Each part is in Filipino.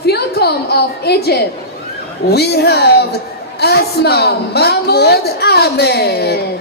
Philcom of Egypt. We have Asma Mahmoud Ahmed.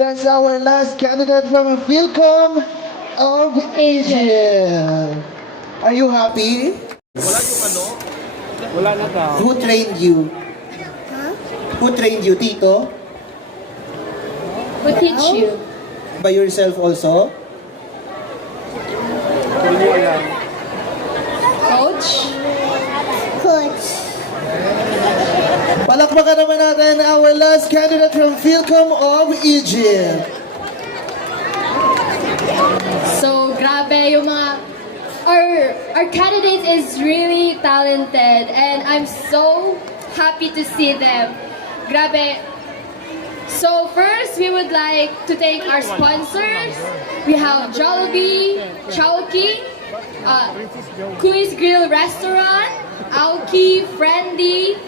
That's our last candidate from Philcom of Egypt. Are you happy? Wala na daw. Who trained you? Who trained you, Tito? Who teach you? By yourself also? Hindi mo alam. Coach? Palakpakan naman natin our last candidate from Philcom of Egypt. So, grabe yung mga... Our candidate is really talented and I'm so happy to see them. Grabe. So first, we would like to thank our sponsors. We have Jollibee, Chowking, Kuis Grill Restaurant, Aoki, Friendly,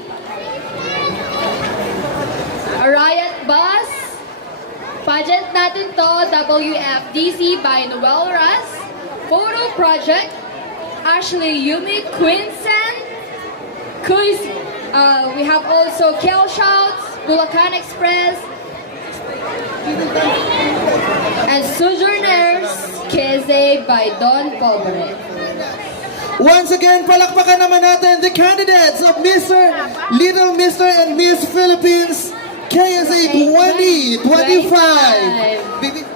Riot Bus, pageant natin to, WFDC by Noel Russ, Photo Project, Ashley Yumi, Quinsen, Kuis, we have also Kel Shouts, Bulacan Express, and Sojourners, Keze by Don Pobre. Once again, palakpakan naman natin the candidates of Little Mr. and Miss Philippines KSA 2025. Baby.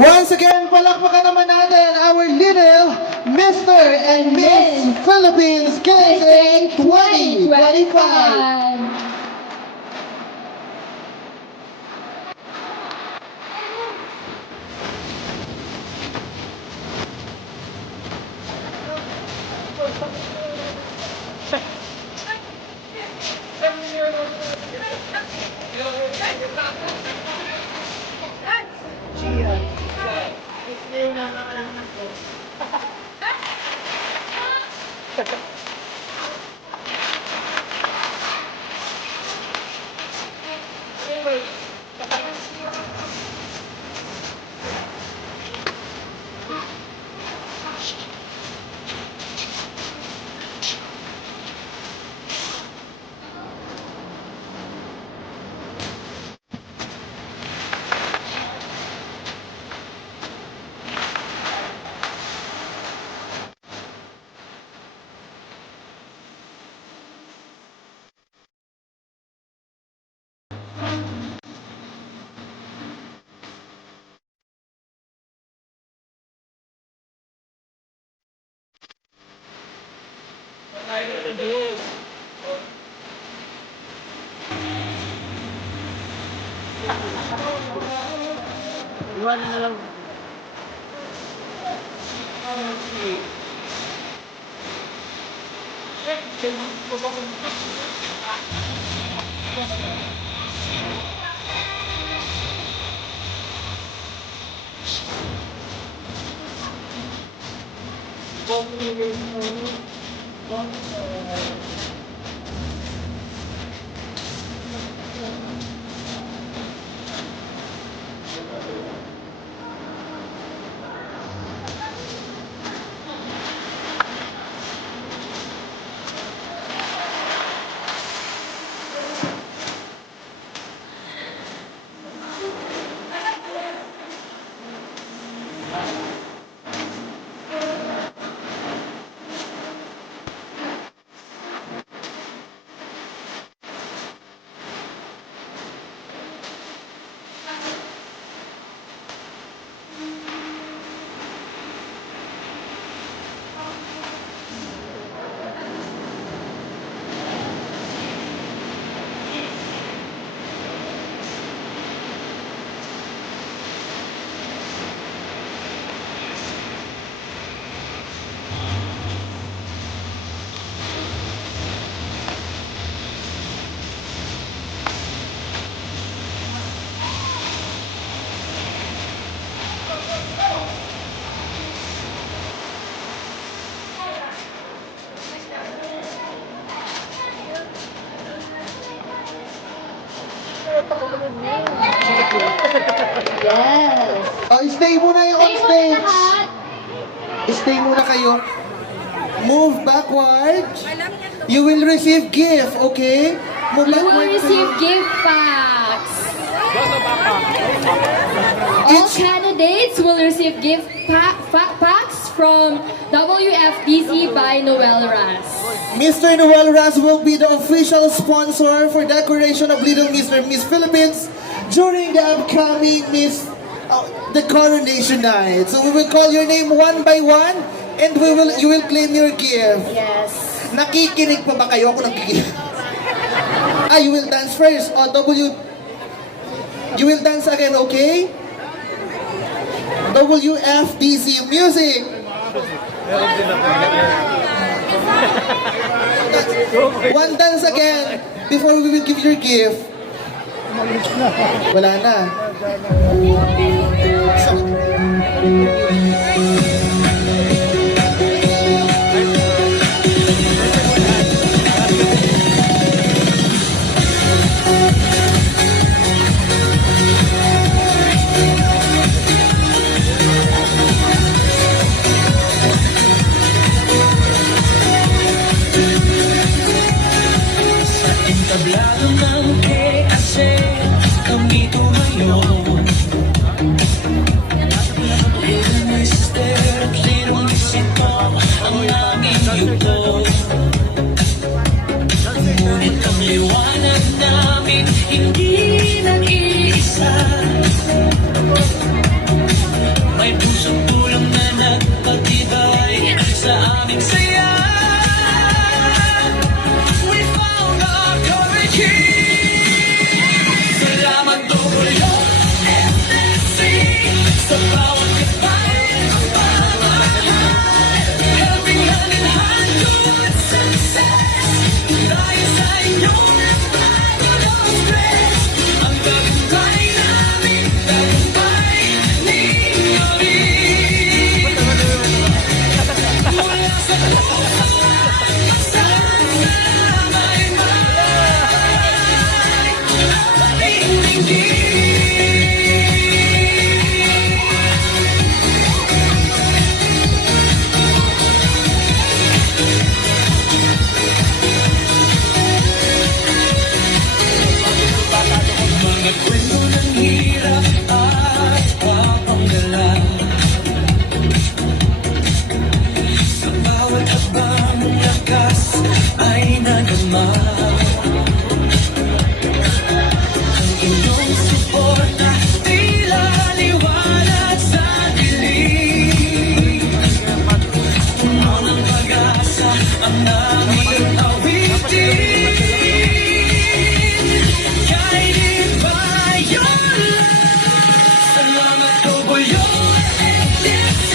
Once again, palakpakan naman natin our Little Miss Mr. and Miss Philippines KSA 2025. Yes. Oh, stay muna yung on Stay mo na stage. lahat. Stay muna kayo. Move backward. You will receive gift, okay? Move You will backward. receive gift packs. All candidates will receive gift packs from WFDC by Noel Ras. Mr. Noel Ras will be the official sponsor for decoration of Little Mr. and Miss Philippines during the upcoming the coronation night. So we will call your name one by one and you will claim your gift. Yes. Nakikinig pa ba kayo? Ako nakikinig. You will dance first. You will dance again, okay? WFDC music. One dance again before we will give your gift. Wala na. Tablado ng KAC, kami tumayo. Little Mister at Little Miss ito ang aming yuko. Ngunit ang liwanag namin hindi nag-iisa. May pusong tulong na nagpatibay sa aming saya. We found our courage here. Salamat Tolyo FNC sa bawat kabayan at pamahal. Helping hand in hand towards success. Dahil sa inyong nagbago ng stress. Ang tagumpay namin, tagumpay ninyo rin. Mula sa puso hanggang sa baybay, ating dinggin. Mga kwento ng hirap at papangala. Sa bawat habang lakas ay nadama. Ang inyong suporta tila liwanag sa dilim. Unang pag-asa ang aming awitin. Kahit iba yun lang. Salamat Tolyo FNC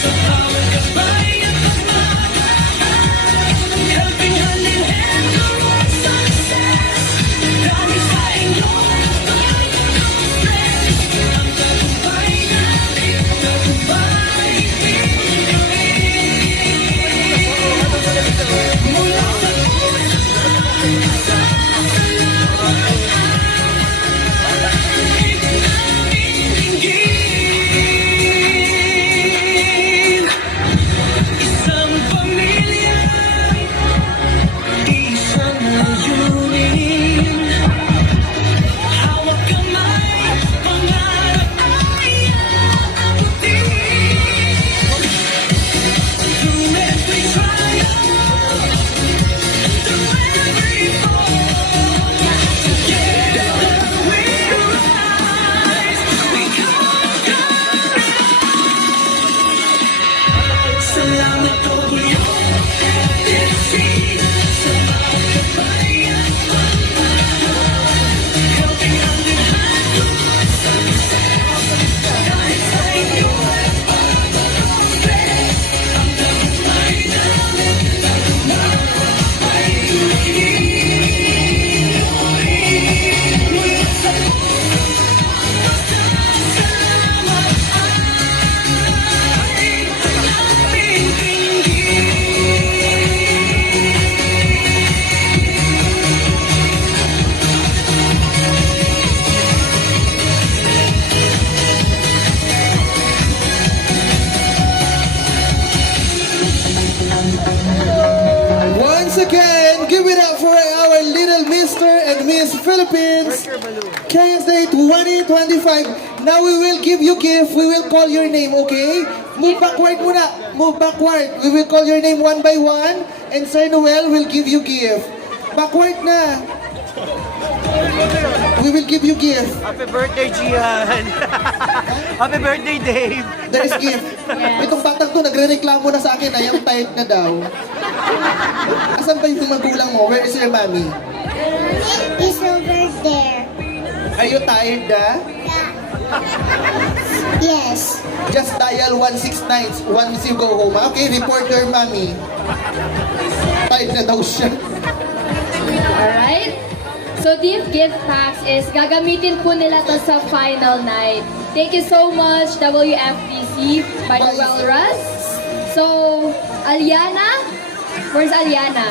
sa bawat gabay at pagmamahal. Helping hand in hand towards success. Dahil sa inyong nagbago ng stress. Ang tagumpay namin, tagumpay ninyo rin. Mula sa puso isang pamilya, isang layunin. Hawak kamay, pangarap ay aabutin. Through every trial, through every fall, together we rise, we conquer it all. Salamat Tolyo FNC sa bawat gabay at pagmamahal. Helping hand in hand towards success. Dahil sa inyong nagbago ng stress. Ang tagumpay namin, tagumpay ninyo rin. Mula sa puso, salamat ay ating dinggin. Once again, give it up for our little Mr. and Miss Philippines KSA 2025. Now we will give you gift. We will call your name, okay? Move backward muna. Move backward. We will call your name one by one. And Sir Noel will give you gift. Backward na. We will give you gift. Happy birthday, Gian! Happy birthday, Dave! There is gift. Yes. Itong batang to, nagre-reklamo na sa akin na yung tired na daw. Asan ba yung magulang mo? Where is your mommy? It's over there. Are you tired na? Yes. Just dial 169 once you go home. Okay, report your mommy. Tired na daw siya. Alright? So these gift packs is gagamitin po nila to sa final night. Thank you so much, WFPC by Noel Russ. So, Aliana? Where's Aliana?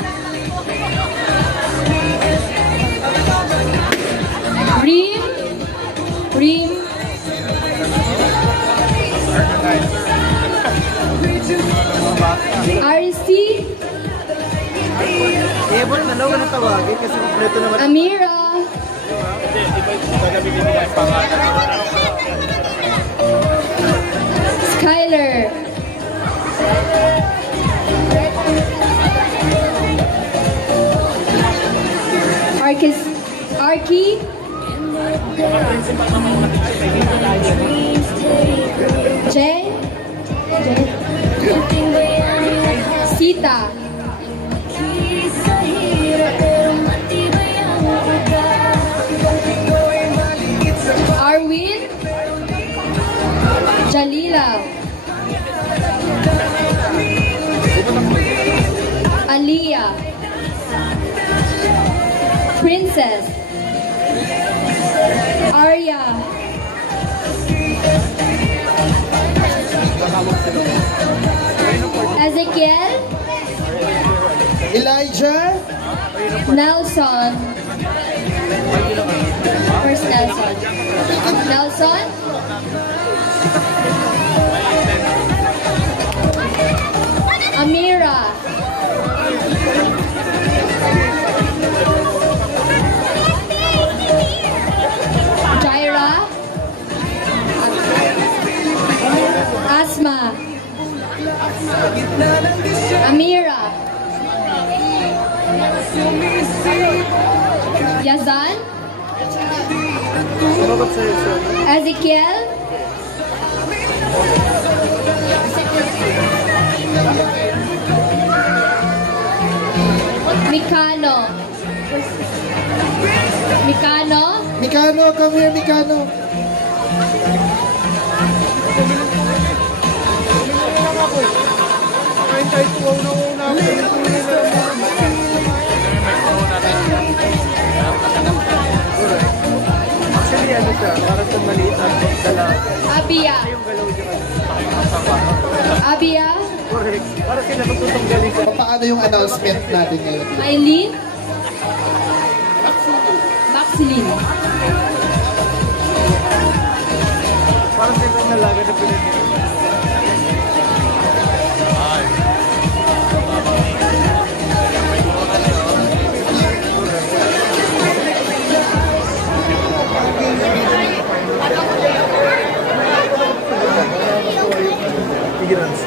Reem? Reem? RC? Eh, mo na lang na tawagin kasi kompleto naman. Amira? Skyler? Arky? Jay? Rita, Arwin, Jalila, Aliyah, Princess, Arya, Ezekiel, Elijah, Nelson. Where's Nelson? Nelson? Amira. Jaira. Asma. Amira. Yazan. Ezekiel. Mikano. Mikano. Mikano, come here, Mikano. Actually, ano siya, para sa maliit na dalaga. Abia. Yung galaw niya. Abia. Correct. Para sila magtutunggaling sa... Paano yung announcement natin ngayon? Eileen. Maxilin. Para sa ibang dalaga na pinag- Ignorance.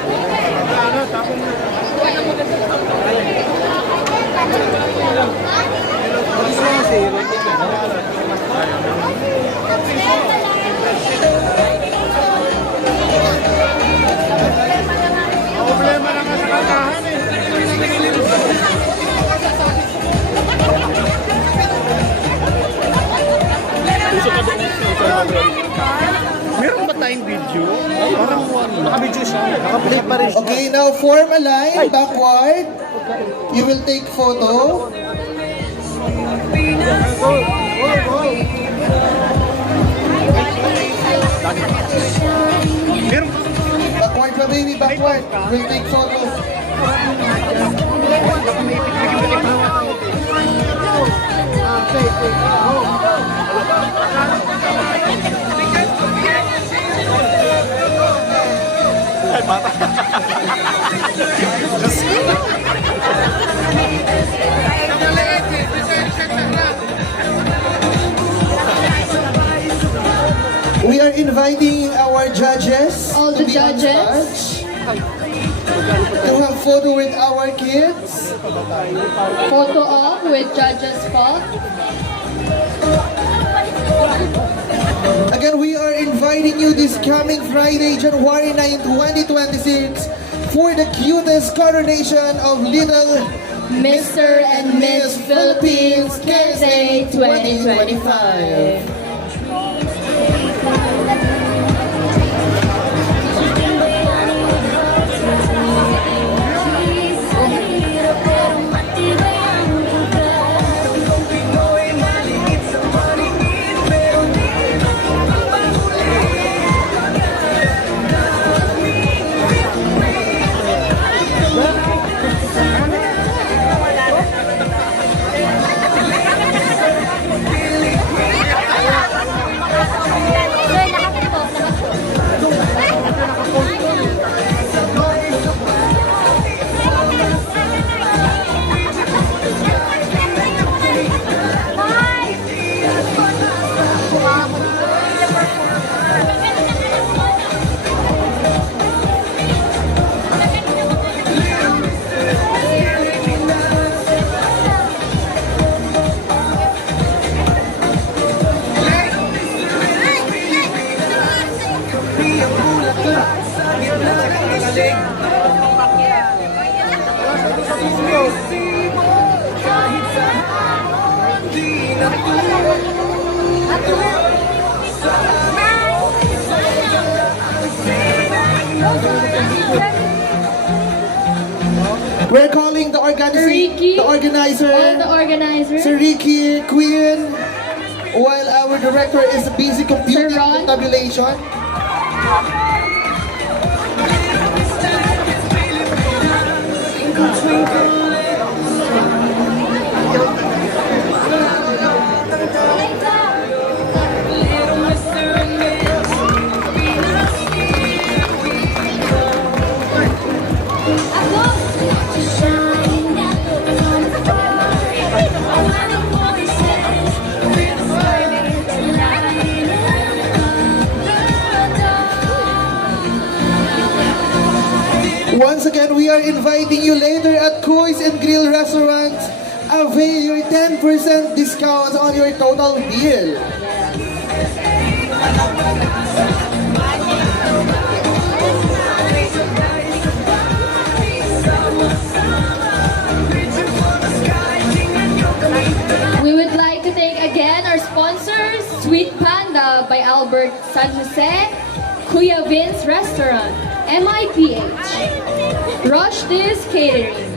Problema lang sa kantahan eh. Meron ba tayong video? Parang naka-video siya. Naka-play pa rin siya. Okay, now form a line backward. You will take photo. Meron Backward pa baby, backward. We'll take photo. We are inviting our judges. All to the be on judges. stage to have photo with our kids. Photo op with judges po. Again, we are inviting you this coming Friday, January 9, 2026 for the cutest coronation of little Mr. and Miss Philippines KSA 2025. We're calling the Ricky. the organizer, All the organizers. Sir Ricky, Queen, while our director is busy computing Sir Ron. the tabulation. Once again, we are inviting you later at Koi's and Grill Restaurant. Avail your 10% discount on your total bill. We would like to thank again our sponsors, Sweet Panda by Albert San Jose, Kuya Vince Restaurant, MIPH, Rush This Catering,